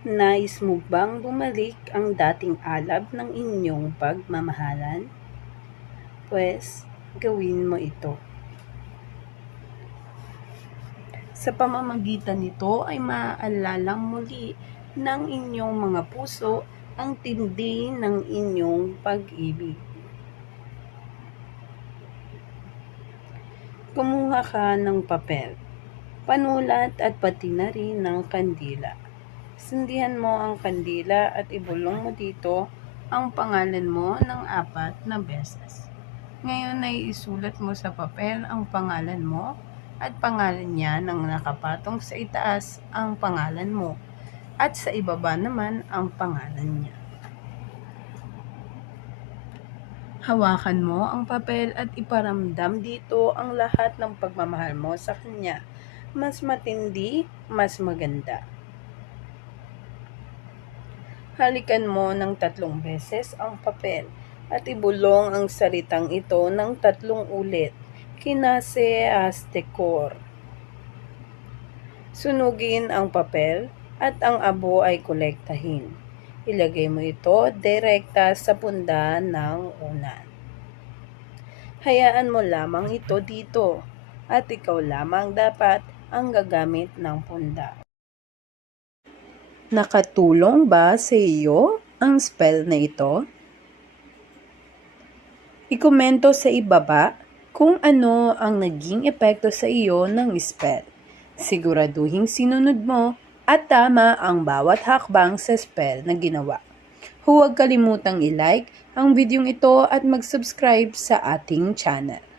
Nais mo bang bumalik ang dating alab ng inyong pagmamahalan? Pwes, gawin mo ito. Sa pamamagitan nito ay maaalalang muli ng inyong mga puso ang tindi ng inyong pag-ibig. Kumuha ka ng papel, panulat at pati na rin ng kandila. Sindihan mo ang kandila at ibulong mo dito ang pangalan mo ng apat na beses. Ngayon ay isulat mo sa papel ang pangalan mo at pangalan niya nang nakapatong sa itaas ang pangalan mo at sa ibaba naman ang pangalan niya. Hawakan mo ang papel at iparamdam dito ang lahat ng pagmamahal mo sa kanya. Mas matindi, mas maganda. Halikan mo ng tatlong beses ang papel at ibulong ang salitang ito ng tatlong ulit. Kinase Aztecor. Sunugin ang papel at ang abo ay kolektahin. Ilagay mo ito direkta sa punda ng unan. Hayaan mo lamang ito dito at ikaw lamang dapat ang gagamit ng punda. Nakatulong ba sa iyo ang spell na ito? Ikomento sa ibaba kung ano ang naging epekto sa iyo ng spell. Siguraduhin sinunod mo at tama ang bawat hakbang sa spell na ginawa. Huwag kalimutang i-like ang videong ito at mag-subscribe sa ating channel.